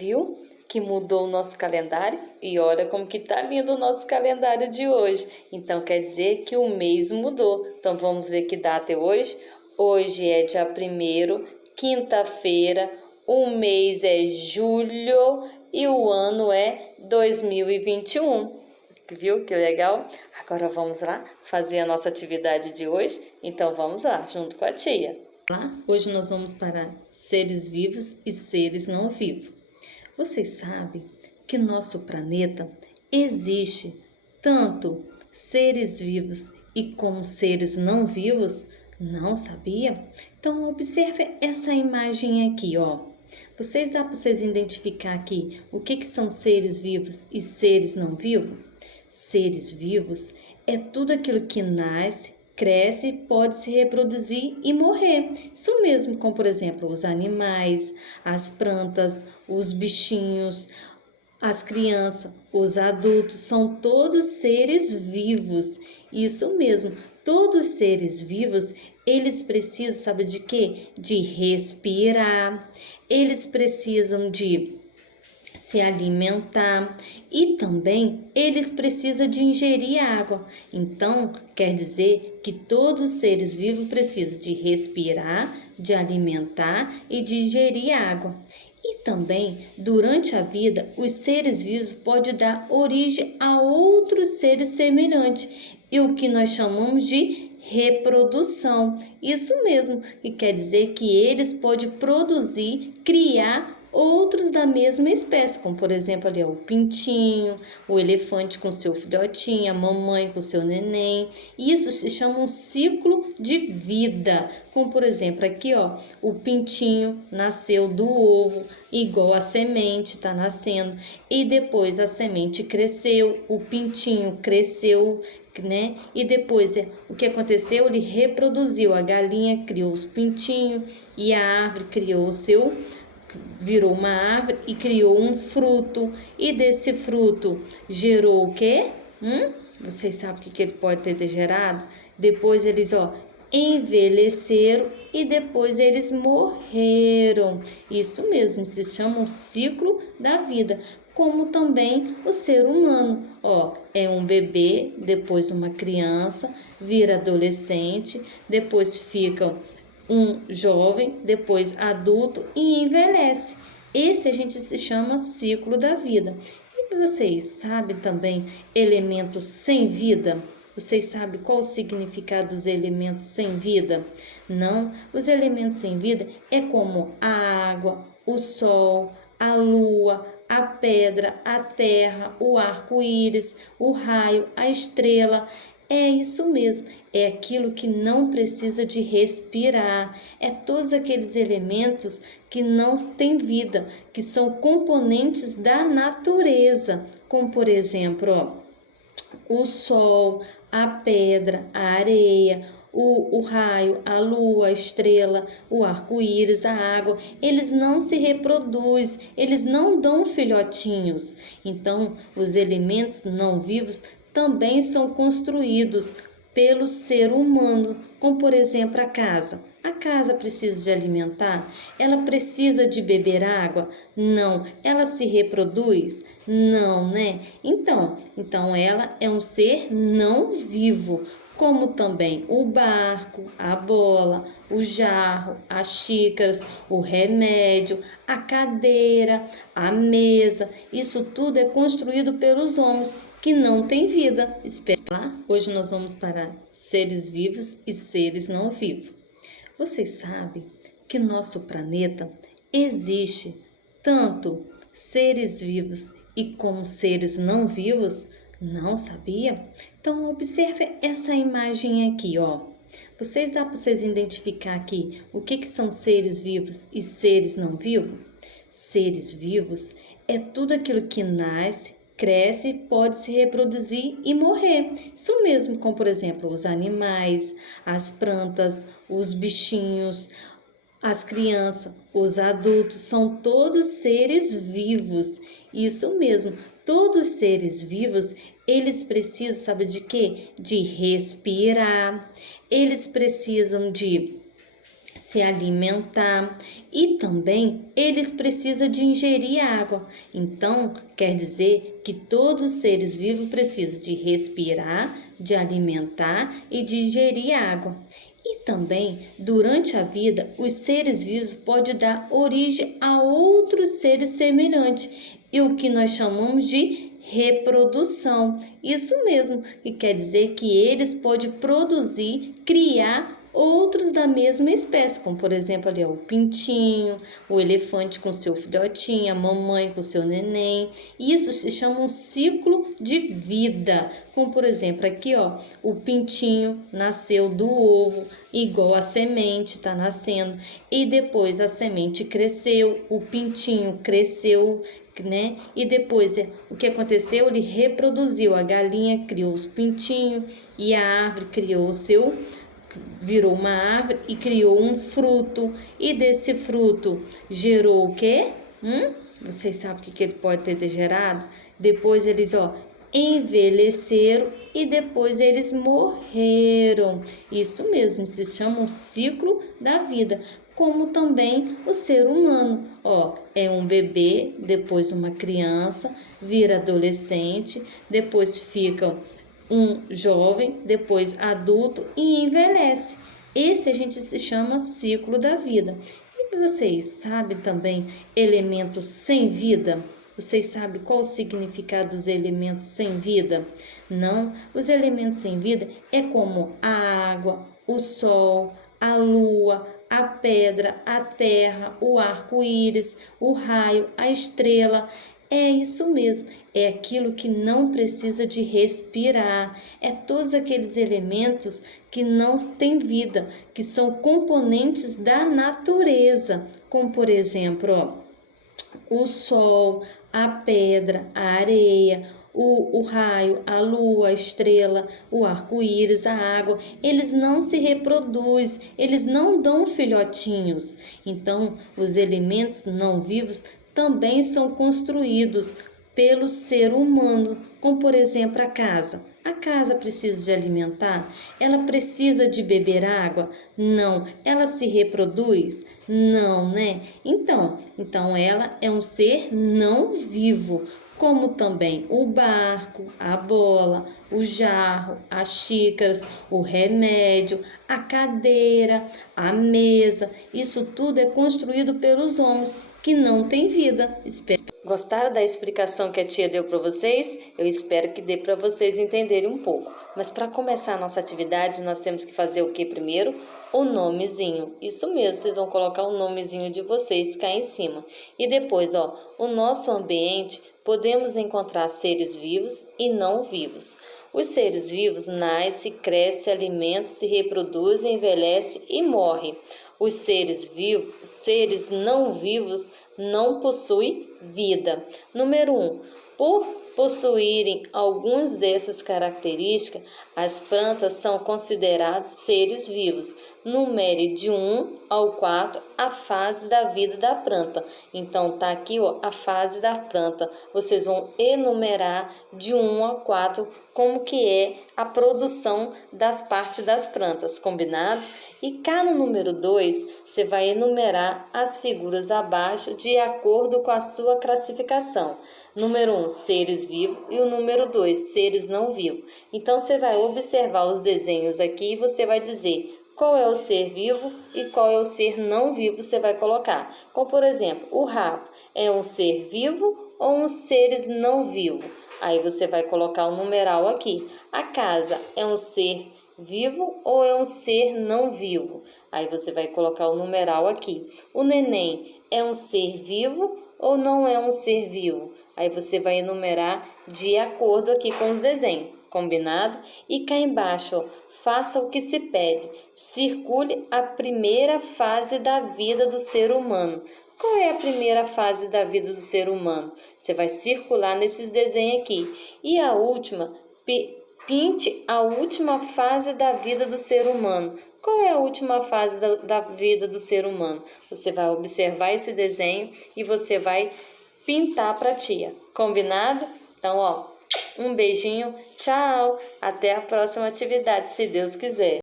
Viu que mudou o nosso calendário? E olha como que tá lindo o nosso calendário de hoje. Então quer dizer que o mês mudou. Então vamos ver que data é hoje? Hoje é dia 1º, quinta-feira, o mês é julho e o ano é 2021. Viu que legal? Agora vamos lá fazer a nossa atividade de hoje? Então vamos lá, junto com a tia. Hoje nós vamos para seres vivos e seres não vivos. Vocês sabem que nosso planeta existe tanto seres vivos e como seres não vivos? Não sabia? Então observe essa imagem aqui, ó. Dá para vocês identificar aqui o que são seres vivos e seres não vivos? Seres vivos é tudo aquilo que nasce, cresce, pode se reproduzir e morrer. Isso mesmo, como por exemplo os animais, as plantas, os bichinhos, as crianças, os adultos, são todos seres vivos. Isso mesmo, todos seres vivos, eles precisam, sabe de quê? De respirar, eles precisam de se alimentar e também eles precisam de ingerir água. Então, quer dizer que todos os seres vivos precisam de respirar, de alimentar e de ingerir água. E também, durante a vida, os seres vivos podem dar origem a outros seres semelhantes, e o que nós chamamos de reprodução. Isso mesmo, que quer dizer que eles podem produzir, criar outros da mesma espécie, como por exemplo ali o pintinho, o elefante com seu filhotinho, a mamãe com seu neném. Isso se chama um ciclo de vida. Como por exemplo aqui, ó, o pintinho nasceu do ovo, igual a semente está nascendo, e depois a semente cresceu, o pintinho cresceu, né? E depois o que aconteceu? Ele reproduziu, a galinha criou os pintinhos e a árvore virou uma árvore e criou um fruto, e desse fruto gerou o quê? Vocês sabem o que ele pode ter gerado? Depois eles, ó, envelheceram e depois eles morreram. Isso mesmo, se chama um ciclo da vida. Como também o ser humano, ó, é um bebê, depois uma criança, vira adolescente, depois fica um jovem, depois adulto e envelhece. Esse a gente se chama ciclo da vida. E vocês sabem também elementos sem vida? Vocês sabem qual o significado dos elementos sem vida? Não, os elementos sem vida é como a água, o sol, a lua, a pedra, a terra, o arco-íris, o raio, a estrela. É isso mesmo, é aquilo que não precisa de respirar, é todos aqueles elementos que não têm vida, que são componentes da natureza, como por exemplo, ó, o sol, a pedra, a areia, o raio, a lua, a estrela, o arco-íris, a água. Eles não se reproduzem, eles não dão filhotinhos. Então, os elementos não vivos também são construídos pelo ser humano, como por exemplo a casa. A casa precisa de alimentar? Ela precisa de beber água? Não. Ela se reproduz? Não, né? Então ela é um ser não vivo, como também o barco, a bola, o jarro, as xícaras, o remédio, a cadeira, a mesa. Isso tudo é construído pelos homens que não têm vida. Hoje nós vamos para seres vivos e seres não vivos. Vocês sabem que nosso planeta existe tanto seres vivos e como seres não vivos? Não sabia? Então observe essa imagem aqui, ó. Dá para vocês identificar aqui o que são seres vivos e seres não vivos? Seres vivos é tudo aquilo que nasce, cresce, pode se reproduzir e morrer. Isso mesmo, como por exemplo os animais, as plantas, os bichinhos, as crianças, os adultos, são todos seres vivos. Isso mesmo, todos seres vivos, eles precisam, sabe de quê? De respirar, eles precisam de se alimentar e também eles precisam de ingerir água. Então, quer dizer que todos os seres vivos precisam de respirar, de alimentar e de ingerir água. E também, durante a vida, os seres vivos podem dar origem a outros seres semelhantes, e o que nós chamamos de reprodução. Isso mesmo, que quer dizer que eles podem produzir, criar outros da mesma espécie, como por exemplo ali o pintinho, o elefante com seu filhotinho, a mamãe com seu neném. Isso se chama um ciclo de vida. Como por exemplo aqui, o pintinho nasceu do ovo, igual a semente está nascendo, e depois a semente cresceu, o pintinho cresceu, né? E depois o que aconteceu? Ele reproduziu, a galinha criou os pintinhos e a árvore virou uma árvore e criou um fruto, e desse fruto gerou o quê? Vocês sabem o que ele pode ter gerado? Depois eles envelheceram e depois eles morreram. Isso mesmo, se chama um ciclo da vida. Como também o ser humano, é um bebê, depois uma criança, vira adolescente, depois fica um jovem, depois adulto e envelhece. Esse a gente se chama ciclo da vida. E vocês sabem também elementos sem vida? Vocês sabem qual o significado dos elementos sem vida? Não, os elementos sem vida é como a água, o sol, a lua, a pedra, a terra, o arco-íris, o raio, a estrela. É isso mesmo, é aquilo que não precisa de respirar, é todos aqueles elementos que não têm vida, que são componentes da natureza, como por exemplo, o sol, a pedra, a areia, o raio, a lua, a estrela, o arco-íris, a água. Eles não se reproduzem, eles não dão filhotinhos. Então, os elementos não vivos também são construídos pelo ser humano, como por exemplo a casa. A casa precisa de alimentar? Ela precisa de beber água? Não. Ela se reproduz? Não, né? Então ela é um ser não vivo, como também o barco, a bola, o jarro, as xícaras, o remédio, a cadeira, a mesa. Isso tudo é construído pelos homens que não têm vida. Gostaram da explicação que a tia deu para vocês? Eu espero que dê para vocês entenderem um pouco. Mas para começar a nossa atividade, nós temos que fazer o que primeiro? O nomezinho. Isso mesmo, vocês vão colocar o nomezinho de vocês cá em cima. E depois, o nosso ambiente, podemos encontrar seres vivos e não vivos. Os seres vivos nascem, crescem, alimentam, se reproduzem, envelhecem e morrem. Os seres não vivos não possuem vida. Número 1. Por possuírem algumas dessas características, as plantas são consideradas seres vivos. Numere de 1 ao 4 a fase da vida da planta. Então, tá aqui a fase da planta. Vocês vão enumerar de 1 a 4 como que é a produção das partes das plantas, combinado? E cá no número 2, você vai enumerar as figuras abaixo de acordo com a sua classificação. Número 1, seres vivos, e o número 2, seres não vivos. Então, você vai observar os desenhos aqui e você vai dizer qual é o ser vivo e qual é o ser não vivo, você vai colocar. Como, por exemplo, o rato é um ser vivo ou um seres não vivo? Aí você vai colocar o numeral aqui. A casa é um ser vivo ou é um ser não vivo? Aí você vai colocar o numeral aqui. O neném é um ser vivo ou não é um ser vivo? Aí você vai enumerar de acordo aqui com os desenhos, combinado? E cá embaixo, faça o que se pede. Circule a primeira fase da vida do ser humano. Qual é a primeira fase da vida do ser humano? Você vai circular nesses desenhos aqui. E a última, pinte a última fase da vida do ser humano. Qual é a última fase da vida do ser humano? Você vai observar esse desenho e você vai pintar para a tia. Combinado? Então, um beijinho, tchau, até a próxima atividade, se Deus quiser.